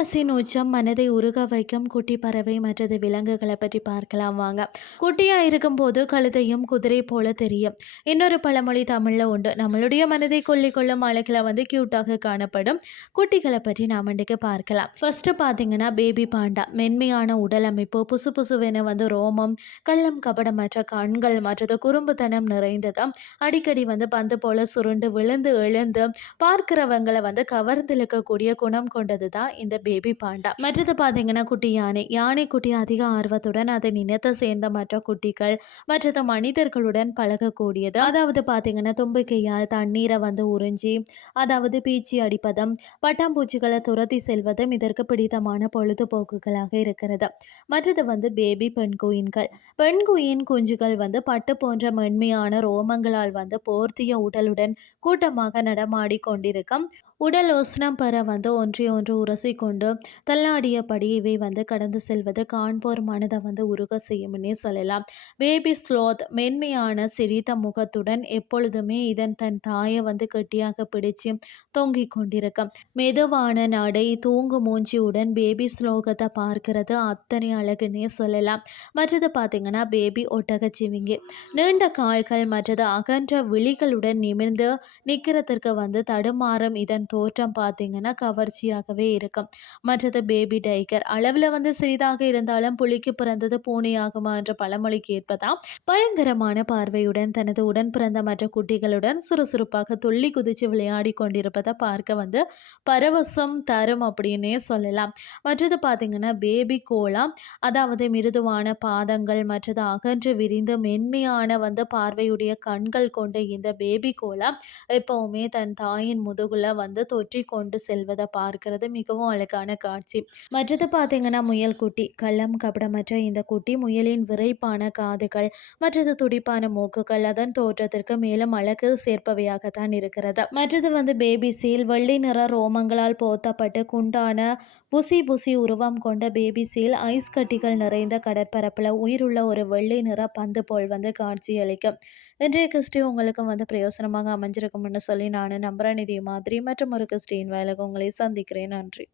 ஆயுசின் உச்சம் மனதை உருக வைக்கும் குட்டி பறவை மற்றது விலங்குகளை பற்றி பார்க்கலாம் வாங்க. குட்டியாக இருக்கும்போது கழுதையும் குதிரை போல தெரியும். இன்னொரு பழமொழி தமிழில் உண்டு. நம்மளுடைய மனதை கொள்ளிக்கொள்ளும் அழகில் வந்து க்யூட்டாக காணப்படும் குட்டிகளை பற்றி நாம் இன்றைக்கு பார்க்கலாம். ஃபர்ஸ்ட் பார்த்தீங்கன்னா பேபி பாண்டா மென்மையான உடல் அமைப்பு புசு புசுவென வந்து ரோமம் கள்ளம் கபடமற்ற கண்கள் மற்றது குறும்புத்தனம் நிறைந்தது. அடிக்கடி வந்து பந்து போல சுருண்டு விழுந்து எழுந்து பார்க்கிறவங்களை வந்து கவர்ந்திழுக்கக்கூடிய குணம் கொண்டது தான் இந்த பேபி பாண்டா. மற்றது பார்த்தீங்கன்னா குட்டி யானை. யானை குட்டி அதிக ஆர்வத்துடன் அதை இனத்தை சேர்ந்த மற்ற குட்டிகள் மற்றது மனிதர்களுடன் பழகக்கூடியது. அதாவது பார்த்தீங்கன்னா தும்பிக்கையால் தண்ணீரை வந்து உறிஞ்சி அதாவது பீச்சி அடிப்பதும் பட்டாம்பூச்சிகளை துரத்தி செல்வதும் இதற்கு பிடித்தமான பொழுதுபோக்குகளாக இருக்கிறது. மற்றது வந்து பேபி பெண் குயின்கள். பெண் குயின் குஞ்சுகள் வந்து பட்டு போன்ற மென்மையான ரோமங்களால் வந்து போர்த்திய உடலுடன் கூட்டமாக நடமாடி கொண்டிருக்கும் உடல் உஷ்ணம் பெற வந்து ஒன்றை ஒன்று உரசி கொண்டு தள்ளாடியபடி இவை வந்து கடந்து செல்வது காண்போர் மனதை வந்து உருக செய்யும்னே சொல்லலாம். பேபி ஸ்லோத் மென்மையான சிரித்த முகத்துடன் எப்பொழுதுமே இதன் தன் தாயை வந்து கெட்டியாக பிடிச்சு தொங்கிக் கொண்டிருக்கும் மெதுவான நடை தூங்கு மூஞ்சியுடன் பேபி ஸ்லோகத்தை பார்க்கிறது அத்தனை அழகுன்னே சொல்லலாம். மற்றது பார்த்திங்கன்னா பேபி ஒட்டகச்சிவிங்கி நீண்ட கால்கள் மற்றது அகன்ற விழிகளுடன் நிமிர்ந்து நிற்கிறதற்கு வந்து தடுமாறும் இதன் தோற்றம் பார்த்தீங்கன்னா கவர்ச்சியாகவே இருக்கும். மற்றது பேபி டைகர் அளவில் வந்து சிறிதாக இருந்தாலும் புலிக்கு பிறந்தது பூனையாகுமா என்ற பழமொழிக்கு ஏற்பதான் பயங்கரமான பார்வையுடன் தனது உடன் பிறந்த மற்ற குட்டிகளுடன் சுறுசுறுப்பாக துள்ளி குதித்து விளையாடி கொண்டிருப்பதை பார்க்க வந்து பரவசம் தரும் அப்படின்னே சொல்லலாம். மற்றது பார்த்தீங்கன்னா பேபி கோலா அதாவது மிருதுவான பாதங்கள் மற்றது அகன்று விரிந்து மென்மையான வந்து பார்வையுடைய கண்கள் கொண்ட இந்த பேபி கோலா எப்பவுமே தன் தாயின் முதுகுல வந்து வந்து தொற்றி கொண்டு செல்வதை பார்க்கிறது மிகவும் அழகான காட்சி. மற்றது பார்த்தீங்கன்னா முயல் குட்டி. கள்ளம் கபடமற்ற இந்த குட்டி முயலின் விரைப்பான காதுகள் மற்றது துடிப்பான மூக்குகள் அதன் தோற்றத்திற்கு மேலும் அழகு சேர்ப்பவையாகத்தான் இருக்கிறது. மற்றது வந்து பேபி சீல் வெள்ளி நிற ரோமங்களால் போத்தப்பட்டு குண்டான புசி புசி உருவம் கொண்ட பேபி சீல் ஐஸ் கட்டிகள் நிறைந்த கடற்பரப்பில் உயிருள்ள ஒரு வெள்ளை நிற பந்து போல் வந்து காட்சியளிக்கும். இன்றைய கிறிஸ்டி உங்களுக்கும் வந்து பிரயோசனமாக அமைஞ்சிருக்கும்னு சொல்லி நான் நம்புகிறேன் இதே மாதிரி மற்றும் ஒரு கிறிஸ்டின் வேலைக்கு உங்களை சந்திக்கிறேன். நன்றி.